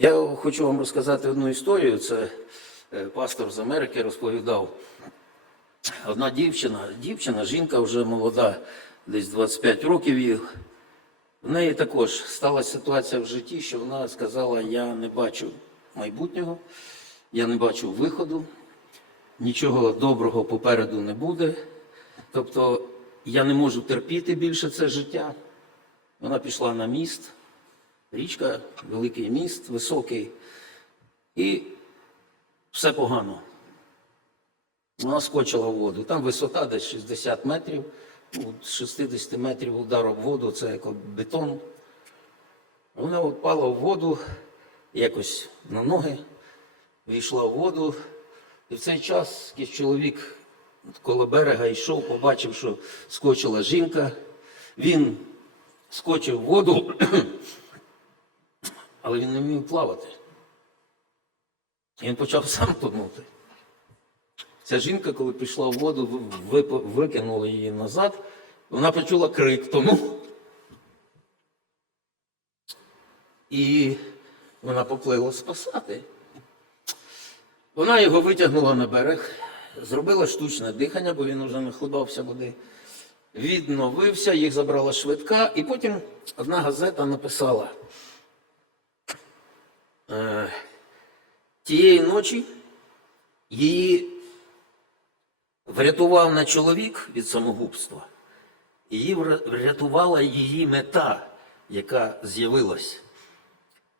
Я хочу вам розказати одну історію. Це е, пастор з Америки розповідав. Одна дівчина, дівчина, жінка вже молода, десь 25 років їй. В неї також сталася ситуація в житті, що вона сказала: я не бачу майбутнього, я не бачу виходу, нічого доброго попереду не буде. Тобто я не можу терпіти більше це життя. Вона пішла на міст, річка, великий міст, високий, і все погано. Вона скочила в воду. Там висота десь 60 метрів, ну, 60 метрів удар об воду, це як бетон. Вона впала в воду якось на ноги, війшла в воду. І в цей час якийсь чоловік коло берега йшов, побачив, що скочила жінка. Він скочив в воду, але він не вмів плавати. І він почав сам тонути. Ця жінка, коли пішла в воду, ви- ви- викинула її назад, вона почула крик тому. І вона поплила спасати. Вона його витягнула на берег, зробила штучне дихання, бо він вже не хлебався води. Відновився, їх забрала швидка, і потім одна газета написала. Е, тієї ночі її врятував не чоловік від самогубства, її врятувала її мета, яка з'явилась.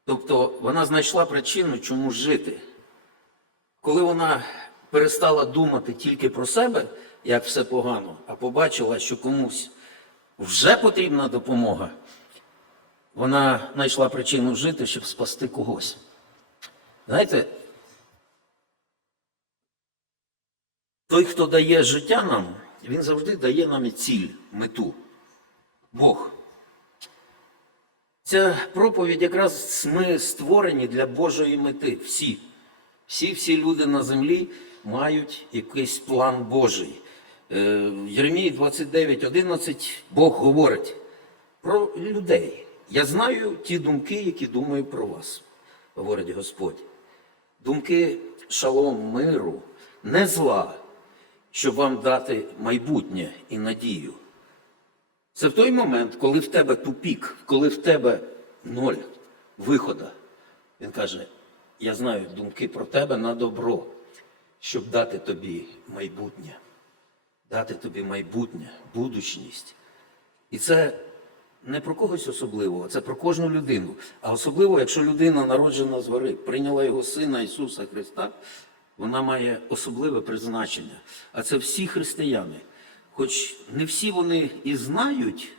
Тобто вона знайшла причину, чому жити. Коли вона перестала думати тільки про себе, як все погано, а побачила, що комусь вже потрібна допомога, вона знайшла причину жити, щоб спасти когось. Знаєте, той, хто дає життя нам, він завжди дає нам ціль, мету. Бог. Ця проповідь якраз ми створені для Божої мети. Всі. Всі всі люди на землі мають якийсь план Божий. Е, Єремії 29.11 Бог говорить про людей. Я знаю ті думки, які думаю про вас, говорить Господь. Думки шалом, миру, не зла, щоб вам дати майбутнє і надію. Це в той момент, коли в тебе тупік, коли в тебе ноль виходу. Він каже: я знаю думки про тебе на добро, щоб дати тобі майбутнє, дати тобі майбутнє, будучність. І це не про когось особливого, це про кожну людину. А особливо, якщо людина народжена згори, прийняла його Сина Ісуса Христа, вона має особливе призначення. А це всі християни. Хоч не всі вони і знають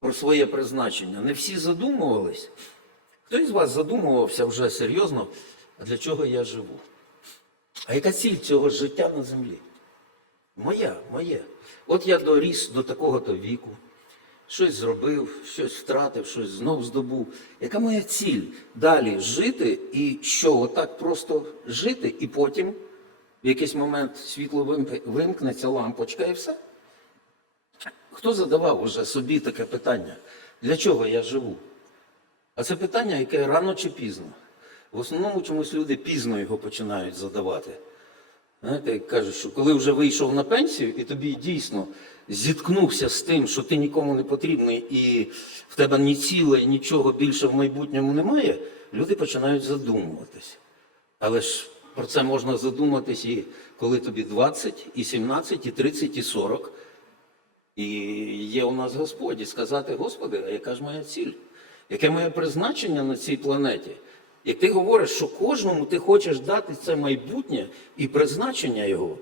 про своє призначення, не всі задумувались. Хтось з вас задумувався вже серйозно, а для чого я живу? А яка ціль цього життя на землі? Моя, моє. От я доріс до такого-то віку, щось зробив, щось втратив, щось знов здобув. Яка моя ціль? Далі жити і що, отак просто жити, і потім в якийсь момент світло вимкнеться, лампочка і все? Хто задавав уже собі таке питання? Для чого я живу? А це питання, яке рано чи пізно. В основному чомусь люди пізно його починають задавати. Знаєте, як кажуть, що коли вже вийшов на пенсію, і тобі дійсно зіткнувся з тим, що ти нікому не потрібний, і в тебе ні ціле, нічого більше в майбутньому немає, люди починають задумуватись. Але ж про це можна задуматись і коли тобі 20, і 17, і 30, і 40. І є у нас Господь, і сказати, Господи, а яка ж моя ціль? Яке моє призначення на цій планеті? Як ти говориш, що кожному ти хочеш дати це майбутнє і призначення його.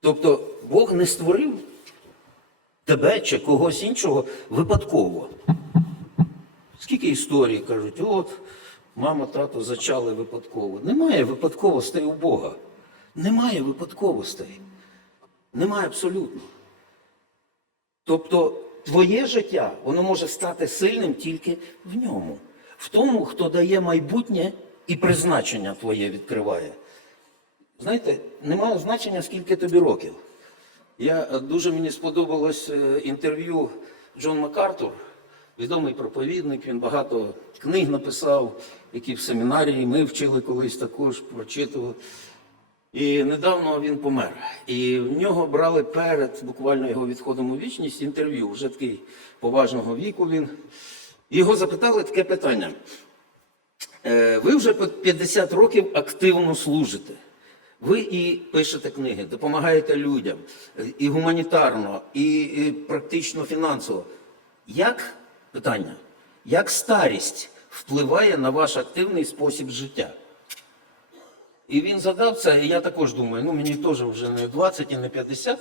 Тобто Бог не створив тебе чи когось іншого випадково. Скільки історій кажуть, от мама, тато зачали випадково. Немає випадковостей у Бога. Немає випадковостей. Немає абсолютно. Тобто твоє життя, воно може стати сильним тільки в ньому, в тому, хто дає майбутнє і призначення твоє відкриває. Знаєте, немає значення, скільки тобі років. Я е, дуже мені сподобалось е, інтерв'ю Джон Макартур. відомий проповідник, він багато книг написав, які в семінарії ми вчили колись також, прочитували. І недавно він помер. І в нього брали перед буквально його відходом у вічність інтерв'ю, вже такий поважного віку він. Його запитали таке питання. Е, Ви вже по 50 років активно служите. Ви і пишете книги, допомагаєте людям, і гуманітарно, і, і практично фінансово. Як питання? Як старість впливає на ваш активний спосіб життя? І він задав це, і я також думаю, ну мені теж вже не 20 і не 50.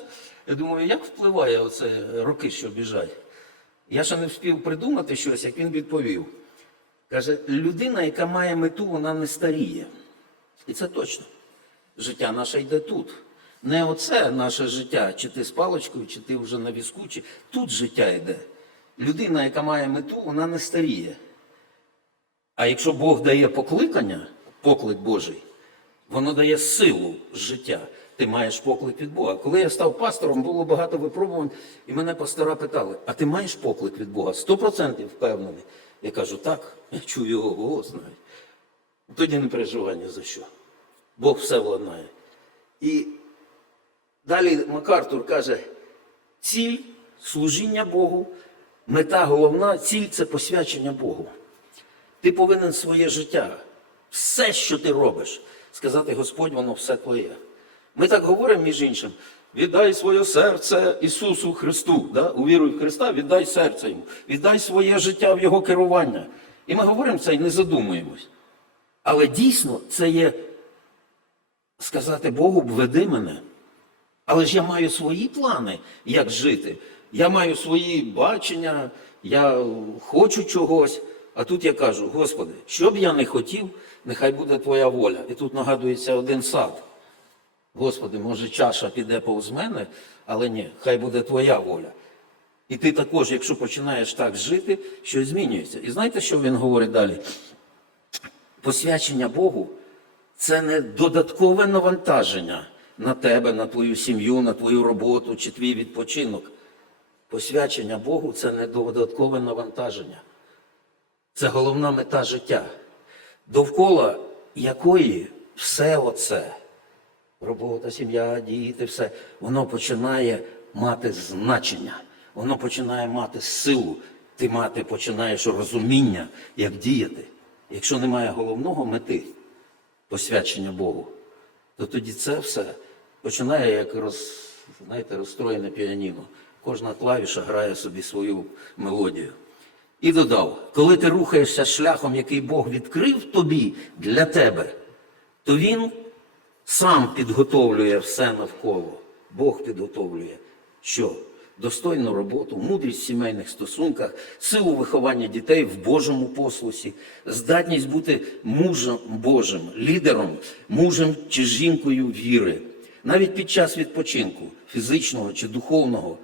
Я думаю, як впливає оце роки, що біжать? Я ще не встиг придумати щось, як він відповів. Каже, людина, яка має мету, вона не старіє. І це точно. Життя наше йде тут. Не оце наше життя, чи ти з паличкою, чи ти вже на візку, чи тут життя йде. Людина, яка має мету, вона не старіє. А якщо Бог дає покликання, поклик Божий, воно дає силу життя. Ти маєш поклик від Бога. Коли я став пастором, було багато випробувань, і мене пастора питали: а ти маєш поклик від Бога? Сто процентів впевнений. Я кажу, так, я чую його голос навіть. Тоді не переживай ні за що. Бог все владнає. І далі Макартур каже: ціль служіння Богу, мета головна, ціль це посвячення Богу. Ти повинен своє життя, все, що ти робиш, сказати, Господь, воно все твоє. Ми так говоримо, між іншим, віддай своє серце Ісусу Христу, да? увіруй в Христа, віддай серце йому, віддай своє життя в Його керування. І ми говоримо це і не задумуємось. Але дійсно це є сказати Богу, веди мене. Але ж я маю свої плани, як жити. Я маю свої бачення, я хочу чогось. А тут я кажу, Господи, що б я не хотів, нехай буде Твоя воля. І тут нагадується один сад. Господи, може, чаша піде повз мене, але ні, хай буде Твоя воля. І ти також, якщо починаєш так жити, щось змінюється. І знаєте, що він говорить далі? Посвячення Богу це не додаткове навантаження на тебе, на твою сім'ю, на твою роботу чи твій відпочинок. Посвячення Богу це не додаткове навантаження. Це головна мета життя, довкола якої все оце, робота, сім'я, діти, все, воно починає мати значення, воно починає мати силу. Ти мати починаєш розуміння, як діяти. Якщо немає головного мети, посвячення Богу, то тоді це все починає як роз, знаєте, розстроєне піаніно. Кожна клавіша грає собі свою мелодію. І додав, коли ти рухаєшся шляхом, який Бог відкрив тобі для тебе, то Він сам підготовлює все навколо. Бог підготовлює що? Достойну роботу, мудрість в сімейних стосунках, силу виховання дітей в Божому послусі, здатність бути мужем Божим, лідером, мужем чи жінкою віри. Навіть під час відпочинку, фізичного чи духовного,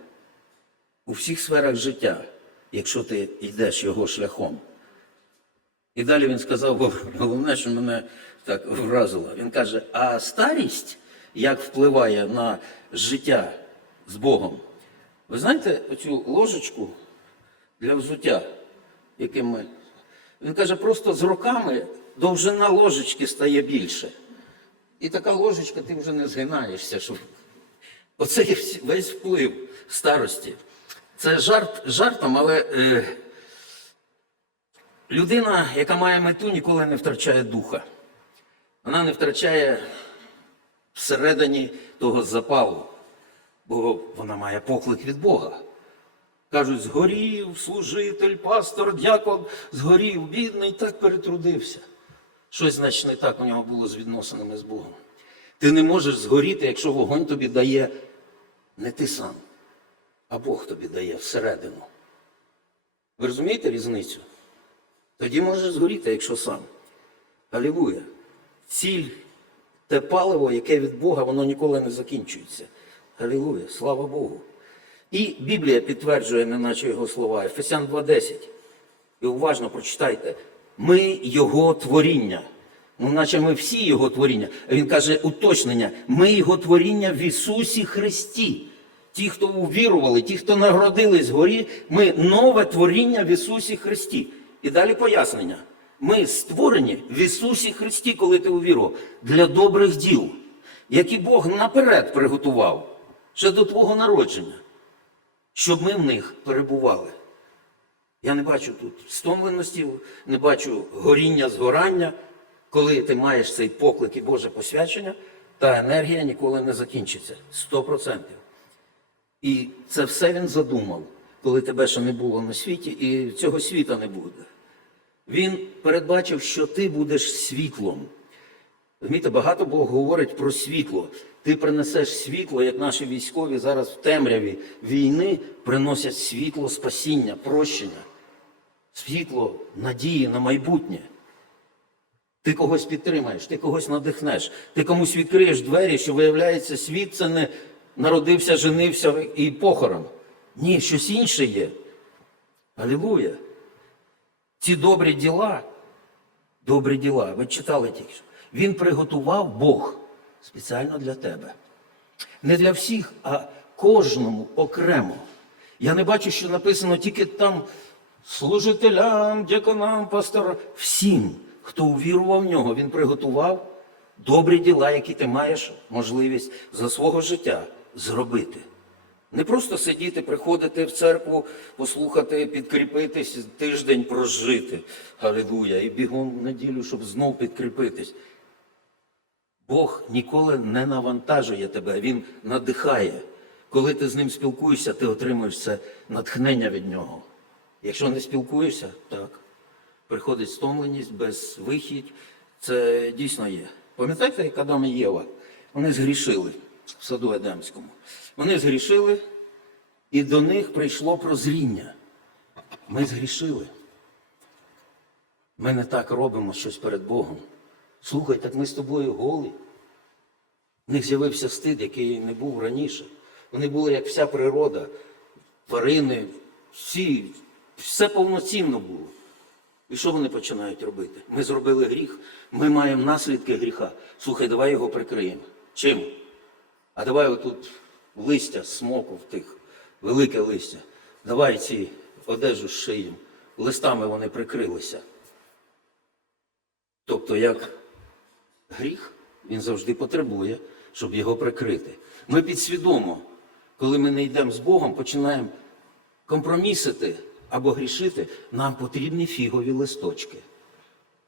у всіх сферах життя, якщо ти йдеш його шляхом. І далі він сказав, бо головне, що мене так вразило. Він каже: а старість як впливає на життя з Богом? Ви знаєте оцю ложечку для взуття, яким ми. Він каже, просто з роками довжина ложечки стає більше. І така ложечка, ти вже не згинаєшся. Щоб... Оце весь вплив старості. Це жарт жартом, але е, людина, яка має мету, ніколи не втрачає духа. Вона не втрачає всередині того запалу, бо вона має поклик від Бога. Кажуть, згорів служитель, пастор, дякон, згорів, бідний, так перетрудився. Щось, значить, не так у нього було з відносинами з Богом. Ти не можеш згоріти, якщо вогонь тобі дає не ти сам, а Бог тобі дає всередину. Ви розумієте різницю? Тоді можеш згоріти, якщо сам. Алілуя. Ціль, те паливо, яке від Бога, воно ніколи не закінчується. Алілуя, слава Богу. І Біблія підтверджує, неначе його слова, Ефесян 2.10. І уважно прочитайте. Ми його творіння. Ну, наче ми всі його творіння. Він каже уточнення: ми його творіння в Ісусі Христі. ті, хто увірували, ті, хто нагородились горі, ми нове творіння в Ісусі Христі. І далі пояснення. Ми створені в Ісусі Христі, коли ти увірував, для добрих діл, які Бог наперед приготував ще до твого народження, щоб ми в них перебували. Я не бачу тут стомленості, не бачу горіння, згорання, коли ти маєш цей поклик і Боже посвячення, та енергія ніколи не закінчиться. Сто процентів. І це все він задумав, коли тебе ще не було на світі, і цього світа не буде. Він передбачив, що ти будеш світлом. Розумієте, багато Бог говорить про світло. Ти принесеш світло, як наші військові зараз в темряві війни приносять світло спасіння, прощення, світло надії на майбутнє. Ти когось підтримаєш, ти когось надихнеш, ти комусь відкриєш двері, що виявляється, світ це не народився, женився і похорон. Ні, щось інше є. Алілуя. Ці добрі діла, добрі діла, ви читали тільки. Він приготував Бог спеціально для тебе. Не для всіх, а кожному окремо. Я не бачу, що написано тільки там служителям, дяконам, пасторам. Всім, хто увірував в нього, він приготував добрі діла, які ти маєш можливість за свого життя зробити. Не просто сидіти, приходити в церкву, послухати, підкріпитись, тиждень прожити. Галилуя, і бігом в неділю, щоб знов підкріпитись. Бог ніколи не навантажує тебе, Він надихає. Коли ти з ним спілкуєшся, ти отримуєш це натхнення від нього. Якщо не спілкуєшся, так. Приходить стомленість, безвихідь. Це дійсно є. Пам'ятаєте, як Адам і Єва? Вони згрішили в саду Едемському. Вони згрішили, і до них прийшло прозріння. Ми згрішили. Ми не так робимо щось перед Богом. Слухай, так ми з тобою голі. В них з'явився стид, який не був раніше. Вони були як вся природа, тварини, всі, все повноцінно було. І що вони починають робити? Ми зробили гріх, ми маємо наслідки гріха. Слухай, давай його прикриємо. Чим? А давай отут листя смоку в тих, велике листя. Давай ці одежу шиємо. Листами вони прикрилися. Тобто, як гріх, він завжди потребує, щоб його прикрити. Ми підсвідомо, коли ми не йдемо з Богом, починаємо компромісити або грішити, нам потрібні фігові листочки.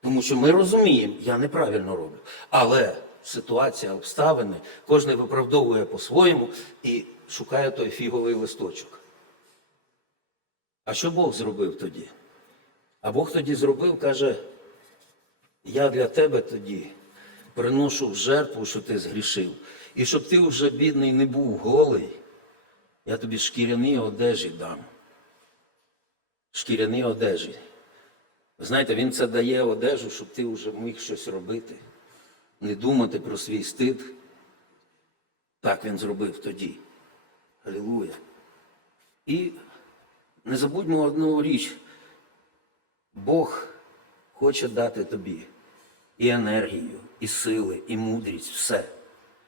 Тому що ми розуміємо, я неправильно роблю. Але ситуація, обставини, кожен виправдовує по-своєму і шукає той фіговий листочок. А що Бог зробив тоді? А Бог тоді зробив, каже, я для тебе тоді приношу в жертву, що ти згрішив. І щоб ти вже, бідний, не був голий, я тобі шкіряні одежі дам. Шкіряні одежі. Знаєте, він це дає одежу, щоб ти вже міг щось робити, не думати про свій стид. Так він зробив тоді. Алілуя. І не забудьмо одну річ. Бог хоче дати тобі і енергію, і сили, і мудрість, все.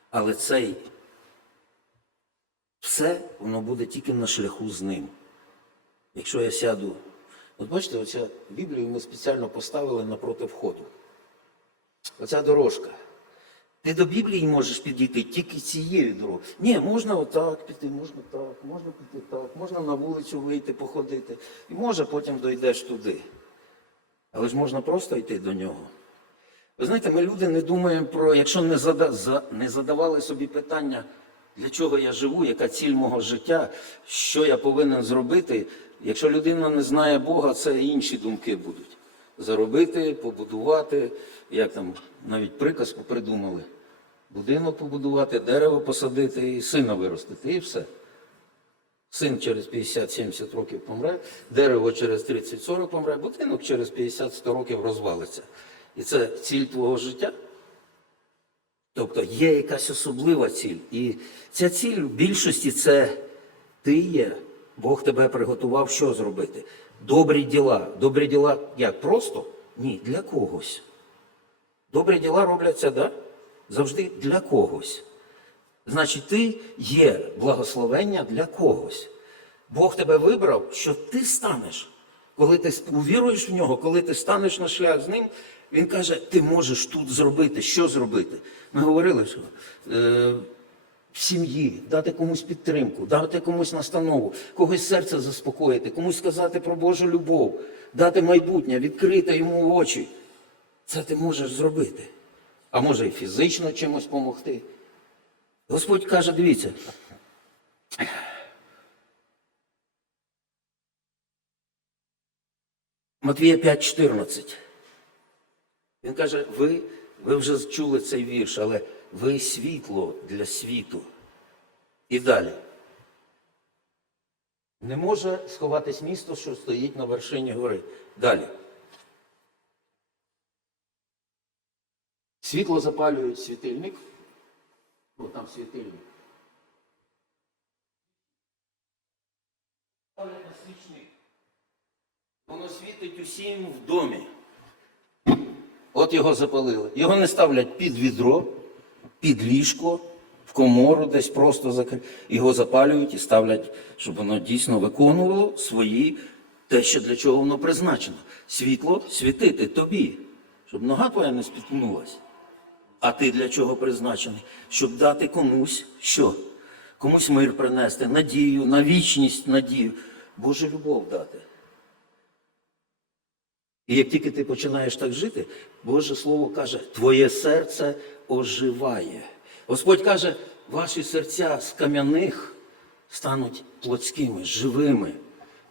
Але цей все воно буде тільки на шляху з ним. Якщо я сяду, от бачите, оця Біблію ми спеціально поставили напроти входу. Оця дорожка. Ти до Біблії можеш підійти тільки цією дорогою. Ні, можна отак піти, можна так, можна піти так, можна на вулицю вийти, походити. І може потім дойдеш туди. Але ж можна просто йти до нього. Ви знаєте, ми люди не думаємо про, якщо не, зада, за, не задавали собі питання, для чого я живу, яка ціль мого життя, що я повинен зробити. Якщо людина не знає Бога, це інші думки будуть. Заробити, побудувати, як там навіть приказку придумали. Будинок побудувати, дерево посадити і сина виростити, і все. Син через 50-70 років помре, дерево через 30-40 помре, будинок через 50-100 років розвалиться. І це ціль твого життя. Тобто є якась особлива ціль. І ця ціль в більшості це ти є. Бог тебе приготував що зробити? Добрі діла. Добрі діла як просто? Ні, для когось. Добрі діла робляться, да? Завжди для когось. Значить, ти є благословення для когось. Бог тебе вибрав, що ти станеш. Коли ти увіруєш в нього, коли ти станеш на шлях з ним, він каже, ти можеш тут зробити. Що зробити? Ми говорили, що е, в сім'ї дати комусь підтримку, дати комусь настанову, когось серце заспокоїти, комусь сказати про Божу любов, дати майбутнє, відкрити йому очі. Це ти можеш зробити. А може і фізично чимось допомогти. Господь каже, дивіться. Матвія 5,14. Він каже, ви, ви вже чули цей вірш, але ви світло для світу. І далі. Не може сховатись місто, що стоїть на вершині гори. Далі. Світло запалюють світильник. О, там світильник. Воно світить усім в домі. От його запалили. Його не ставлять під відро, під ліжко, в комору, десь просто закри... Його запалюють і ставлять, щоб воно дійсно виконувало свої те, що для чого воно призначено. Світло світити тобі, щоб нога твоя не спіткнулася. А ти для чого призначений? Щоб дати комусь що? Комусь мир принести, надію, на вічність надію. Божу любов дати. І як тільки ти починаєш так жити, Боже Слово каже, твоє серце оживає. Господь каже, ваші серця з кам'яних стануть плотськими, живими,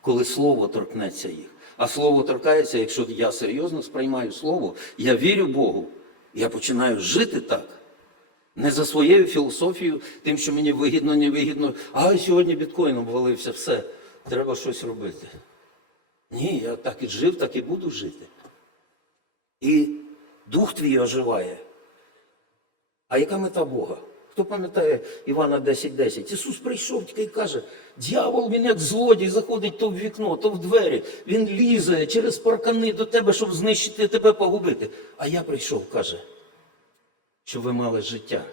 коли Слово торкнеться їх. А Слово торкається, якщо я серйозно сприймаю Слово, я вірю Богу, я починаю жити так. Не за своєю філософією, тим, що мені вигідно, не вигідно. А сьогодні біткоін обвалився, все, треба щось робити. Ні, я так і жив, так і буду жити. І дух твій оживає. А яка мета Бога? Хто пам'ятає Івана 10.10? Ісус прийшов тільки і каже, дьявол, він як злодій, заходить то в вікно, то в двері. Він лізе через паркани до тебе, щоб знищити тебе, погубити. А я прийшов, каже, щоб ви мали життя.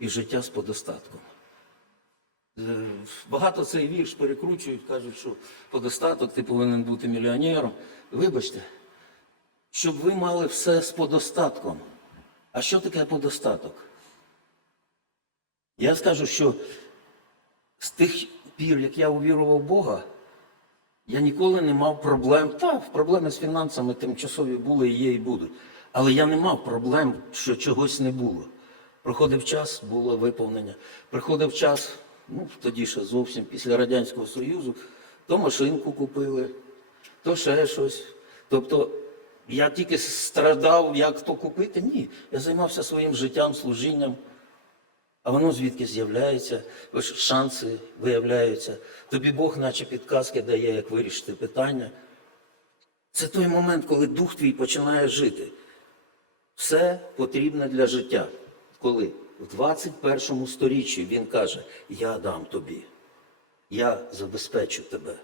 І життя з подостатком. Е, Багато цей вірш перекручують, кажуть, що подостаток, ти повинен бути мільйонером. Вибачте, щоб ви мали все з подостатком. А що таке подостаток? Я скажу, що з тих пір, як я увірував в Бога, я ніколи не мав проблем. Так, проблеми з фінансами тимчасові були, є, і будуть. Але я не мав проблем, що чогось не було. Проходив час, було виповнення. Приходив час, ну тоді ще зовсім після Радянського Союзу, то машинку купили, то ще щось. Тобто я тільки страждав, як то купити. Ні. Я займався своїм життям, служінням. А воно звідки з'являється, шанси виявляються. Тобі Бог, наче підказки дає, як вирішити питання. Це той момент, коли дух твій починає жити. Все потрібне для життя. Коли? В 21 сторіччі він каже: Я дам тобі, я забезпечу тебе.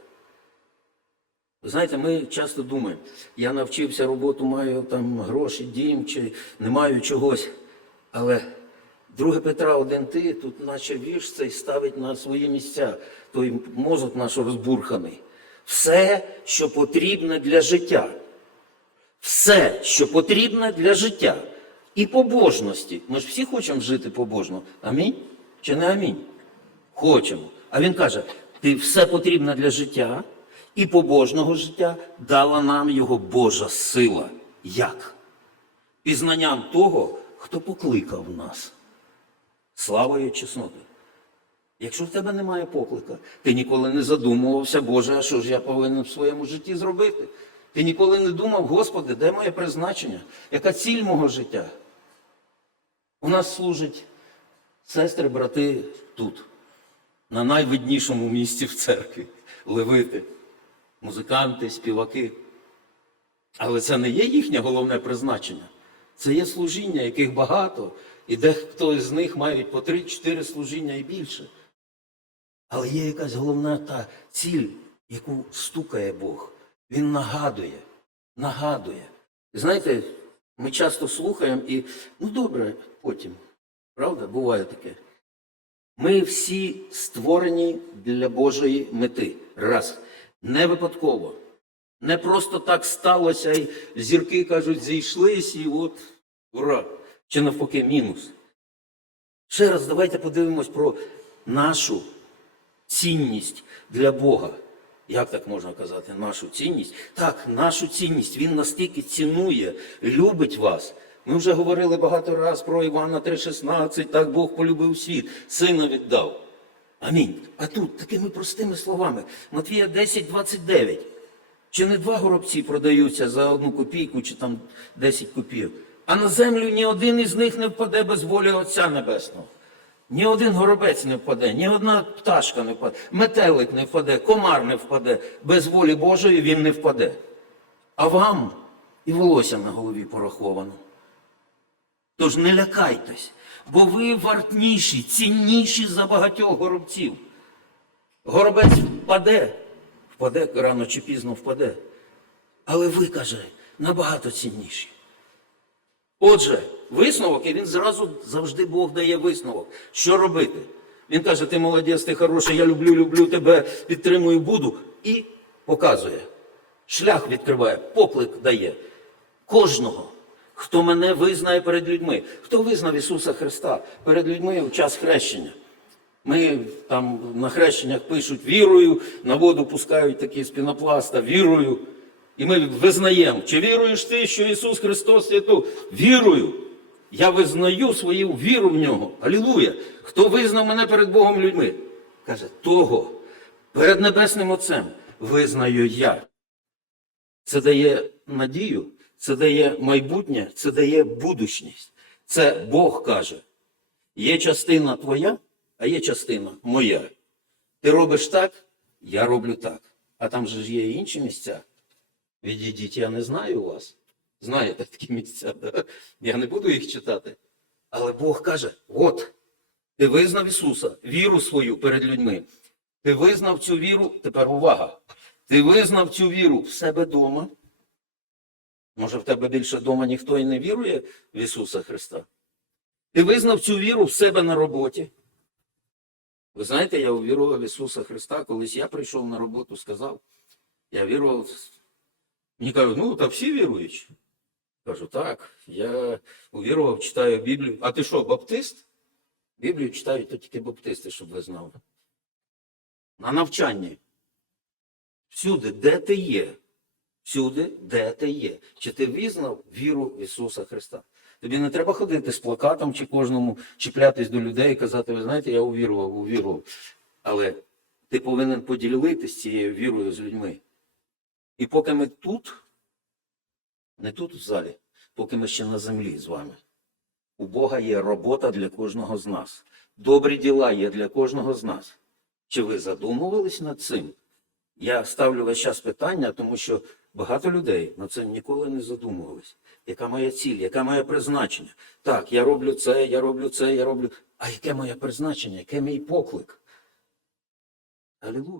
Ви знаєте, ми часто думаємо, я навчився роботу, маю там гроші, дім, чи не маю чогось. Але 2 Петра 1 ти, тут наче вірш цей ставить на свої місця, той мозок наш розбурханий. Все, що потрібне для життя. Все, що потрібне для життя. І побожності. Ми ж всі хочемо жити побожно. Амінь? Чи не амінь? Хочемо. А він каже: ти все потрібне для життя і побожного життя дала нам його Божа сила. Як? Пізнанням того, хто покликав нас. Славою і чеснотою. Якщо в тебе немає поклика, ти ніколи не задумувався, Боже, а що ж я повинен в своєму житті зробити? Ти ніколи не думав, Господи, де моє призначення? Яка ціль мого життя? У нас служать сестри, брати тут, на найвиднішому місці в церкві, левити, музиканти, співаки. Але це не є їхнє головне призначення. Це є служіння, яких багато, і дехто з них мають по 3-4 служіння і більше. Але є якась головна та ціль, яку стукає Бог. Він нагадує, нагадує. І знаєте, ми часто слухаємо і, ну добре, потім. Правда, буває таке. Ми всі створені для Божої мети. Раз. Не випадково. Не просто так сталося, і зірки кажуть, зійшлись, і от ура. Чи навпаки, мінус. Ще раз давайте подивимось про нашу цінність для Бога. Як так можна казати? Нашу цінність? Так, нашу цінність. Він настільки цінує, любить вас. Ми вже говорили багато раз про Івана 3,16, так Бог полюбив світ, сина віддав. Амінь. А тут такими простими словами. Матвія 10,29. Чи не два горобці продаються за одну копійку, чи там 10 копійок? А на землю ні один із них не впаде без волі Отця Небесного. Ні один горобець не впаде, ні одна пташка не впаде, метелик не впаде, комар не впаде. Без волі Божої він не впаде. А вам і волосся на голові пораховано. Тож не лякайтесь, бо ви вартніші, цінніші за багатьох горобців. Горобець впаде, впаде, рано чи пізно впаде. Але ви, каже, набагато цінніші. Отже, висновок, і він зразу завжди Бог дає висновок. Що робити? Він каже: ти молодець, ти хороший, я люблю, люблю тебе, підтримую, буду. І показує. Шлях відкриває, поклик дає. Кожного, хто мене визнає перед людьми, хто визнав Ісуса Христа перед людьми в час хрещення. Ми там на хрещеннях пишуть вірою, на воду пускають такі з пінопласта, вірою. І ми визнаємо, чи віруєш ти, що Ісус Христос є тут? Вірую. Я визнаю свою віру в нього. Алілуя! Хто визнав мене перед Богом людьми? Каже, того перед Небесним Отцем визнаю я. Це дає надію, це дає майбутнє, це дає будучність. Це Бог каже. Є частина твоя, а є частина моя. Ти робиш так, я роблю так. А там же ж є інші місця. Відійдіть, я не знаю вас. Знаєте такі місця. Я не буду їх читати. Але Бог каже: от, ти визнав Ісуса, віру свою перед людьми. Ти визнав цю віру, тепер увага. Ти визнав цю віру в себе вдома. Може, в тебе більше вдома ніхто і не вірує в Ісуса Христа. Ти визнав цю віру в себе на роботі. Ви знаєте, я увірував в Ісуса Христа, колись я прийшов на роботу, сказав, я вірував. Мені кажуть, ну, та всі віруючі. Кажу, так, я увірував, читаю Біблію. А ти що, баптист? Біблію читають то тільки баптисти, щоб ви знали. На навчанні. Всюди, де ти є. Всюди, де ти є. Чи ти визнав віру в Ісуса Христа? Тобі не треба ходити з плакатом чи кожному чіплятись до людей і казати, ви знаєте, я увірував, увірував. Але ти повинен поділитися цією вірою з людьми. І поки ми тут, не тут в залі, поки ми ще на землі з вами, у Бога є робота для кожного з нас. Добрі діла є для кожного з нас. Чи ви задумувались над цим? Я ставлю весь час питання, тому що багато людей над цим ніколи не задумувались. Яка моя ціль, яке моє призначення? Так, я роблю це, я роблю це, я роблю. А яке моє призначення, яке мій поклик? Алілуя.